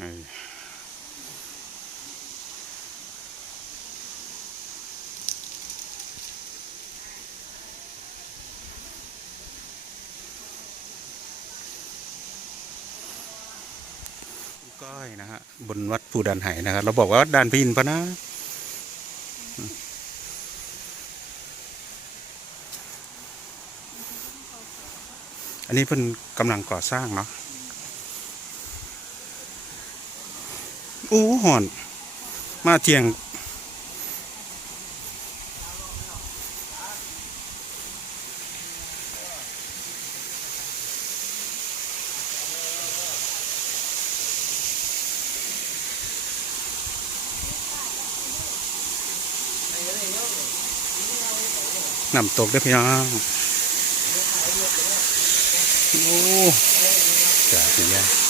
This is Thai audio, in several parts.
ก้อยนะฮะบนวัดภูดานไหนะครับ เราบอกว่าวัดดานพินปะนะอันนี้เป็นกำลังก่อสร้างเนาะ โอ้หอน มาเที่ยง น้ำตกเด้วยพี่น้องโอ้จ่าสิยา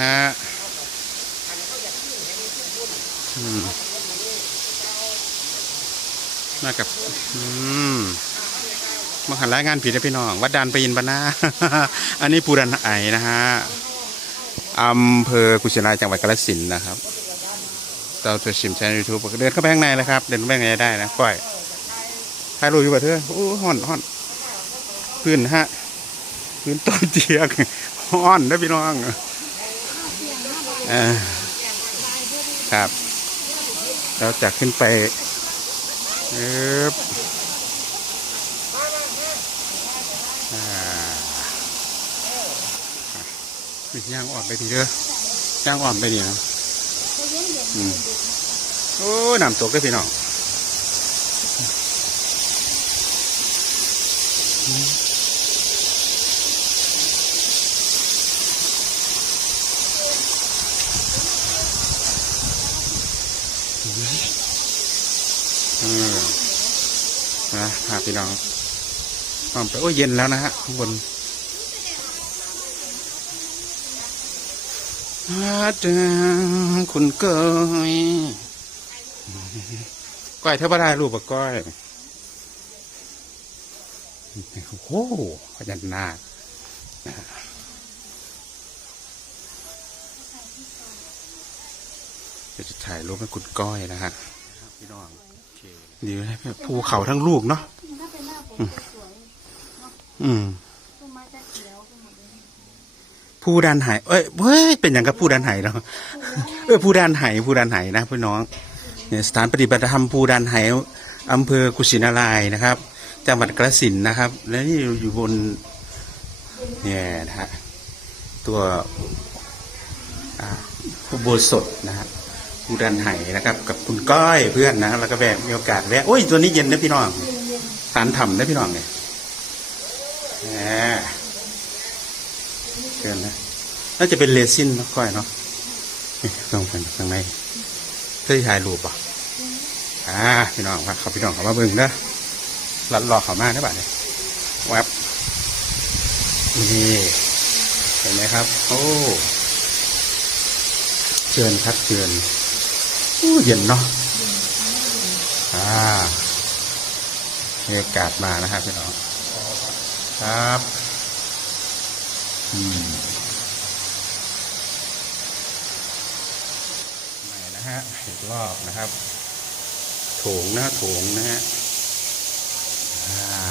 ฮะอืมมากับ อืมมาหันรายงานผิดนะพี่น้อง วัดดานไปยินบานาอันนี้ปูดันไอนะฮะอำเภอกุชินารายจังหวัดกาฬสินธุ์นะครับเราจะชิมใช้ยูทูบเดินเข้าไปข้างในเลยครับ เดินไปข้างในได้นะก้อยถ่ายรูปอยู่บ่เธอโอ้ห่อนห่อนพื้นฮะพื้นต้นเจียกห่อนนะพี่น้อง ครับเราจะขึ้นไปเอออ่าย่างอ่อนไปทีเด้อย่างอ่อนไปเนี่ยอืมโอ้น้ำตกได้พี่น้อง เออนะพาพี่น้องอ้อมไปโอ้ยเย็นแล้วนะฮะข้างบนอาจารย์คุณก้อยก้อยเทวดารูปปะก้อย โอ้โหพยันนาคนะฮะ เดี๋ยวจะถ่ายรูปให้คุณก้อยนะฮะพี่น้องดีเลยภูเขาทั้งลูกเนาะถ้าเป็นหน้าผมจะสวยอืมต้นไม้จะเขียวไปหมดเลยผู้ดันไหายเอ้ยเฮ้ย เป็นอย่างกับผู้ดันไหายเนาะเออผู้ดันไหายผู้ดันไหายนะพี่น้อง เนี่ยสถานปฏิบัติธรรมผู้ดันไหายอำเภอกุชินารายณ์นะครับ จังหวัดกระสินธุ์นะครับ และนี่อยู่บน เนี่ยนะฮะ ตัวอ่าผู้โบสถนะฮะ ผู้ดันไหายนะครับ กับคุณก้อยเพื่อนนะแล้วก็แวะมีโอกาสแวะโอ้ยตัวนี้เย็นนะพี่น้องสารถ่ำนะพี่น้องเนี่ยเกินนะน่าจะเป็นเรซินเนาะก้อยเนาะลองกันข้างในเคยถ่ายรูปป่ะอ่าพี่น้องครับเขาพี่น้องเขามาเบิ่งนะลัดรอเขามาได้ป่ะเนี่ยแวบนี่เห็นไหมครับ โอ้เชิญครับเชิญ เย็นเนาะอ่าบรรยากาศมานะครับพี่น้องครับอืมใหม่นะฮะอีกรอบนะครับโถงนะโถงนะฮะอ่า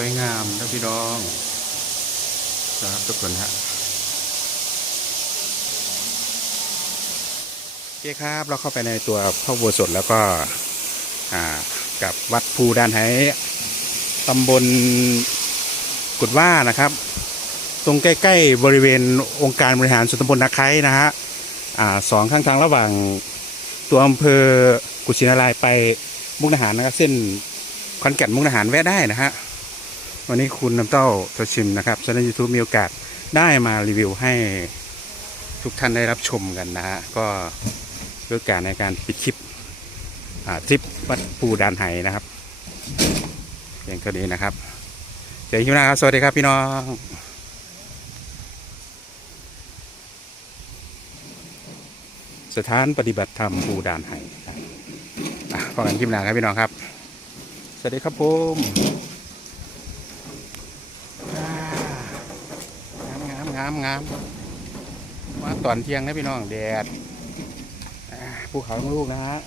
วยงามนะพี่น้องครับทุกคนฮะโอเคครับ เราเข้าไปในตัวพระโบสถแล้วก็กับวัดภูดานไหตำบลกุดว่านะครับ ตรงใกล้ ๆ บริเวณองค์การบริหารส่วนตำบลนาไคร้นะฮะอสองข้างทางระหว่างตัวอำเภอกุชินารายไปมุกดาหารนะครับเส้นขอนแก่นมุกดาหารแวะได้นะฮะ วันนี้คุณน้ำเต้าตัวชิมนะครับช่องยูทูบมีโอกาสได้มารีวิวให้ทุกท่านได้รับชมกันนะฮะก็เพื่อการในการปิดคลิปทริปวัดปูดานไหนะครับเพียงเท่านี้นะครับเจอกันคลิปหน้าครับ สวัสดีครับพี่น้องสถานปฏิบัติธรรมปูดานไห่พอกันคลิปหน้าครับพี่น้องครับ สวัสดีครับผมามงามว่าตอนเที่ยงนะพี่น้องแดดภูเขาลูกนะฮะ